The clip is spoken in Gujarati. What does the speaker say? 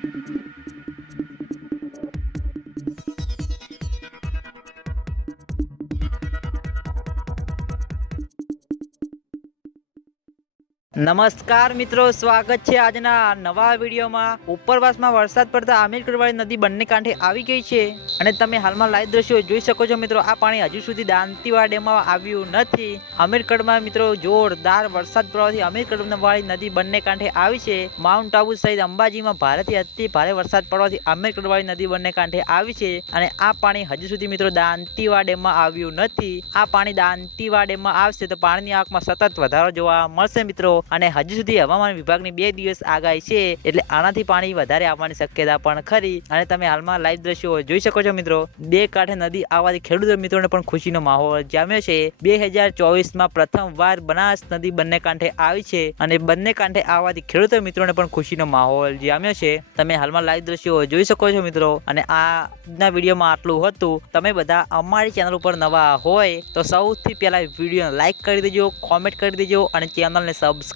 Thank you. નમસ્કાર મિત્રો, સ્વાગત છે આજના નવા વિડીયોમાં. ઉપરવાસમાં વરસાદ પડતા આમીરગઢવાળી નદી બંને કાંઠે આવી ગઈ છે અને તમે હાલમાં લાઈવ દ્રશ્યો જોઈ શકો છો મિત્રો, આ પાણી હજુ સુધી દાંતીવાડા ડેમમાં આવ્યું નથી. અમીરગઢમાં મિત્રો, જોરદાર વરસાદ પડવાથી અમીરગઢવાળી નદી બંને કાંઠે આવી છે. માઉન્ટ આબુ સહિત અંબાજીમાં ભારેથી અતિ ભારે વરસાદ પડવાથી અમીરગઢવાળી નદી બંને કાંઠે આવી છે અને આ પાણી હજુ સુધી મિત્રો, દાંતીવાડા ડેમમાં આવ્યું નથી. આ પાણી દાંતીવાડા ડેમમાં આવશે તો પાણીની આવકમાં સતત વધારો જોવા મળશે મિત્રો. અને હજુ સુધી હવામાન વિભાગની બે દિવસ આગાહી છે, એટલે આનાથી પાણી વધારે આવવાની શક્યતા પણ ખરી. અને તમે હાલમાં લાઈવ દ્રશ્યો જોઈ શકો છો મિત્રો. બે કાંઠે નદી આવવાથી ખેડૂતો મિત્રોને પણ ખુશીનો માહોલ જામ્યો છે. બે હજાર ચોવીસમાં પ્રથમ વાર બનાસ નદી બંને કાંઠે આવી છે અને બંને કાંઠે આવવાથી ખેડૂતો મિત્રોને પણ ખુશીનો માહોલ જામ્યો છે. તમે હાલમાં લાઈવ દ્રશ્યો જોઈ શકો છો મિત્રો. અને આજના વિડીયોમાં આટલું હતું. તમે બધા અમારી ચેનલ ઉપર નવા હોય તો સૌથી પહેલા વીડિયો લાઈક કરી દેજો કોમેન્ટ કરી દેજો અને ચેનલને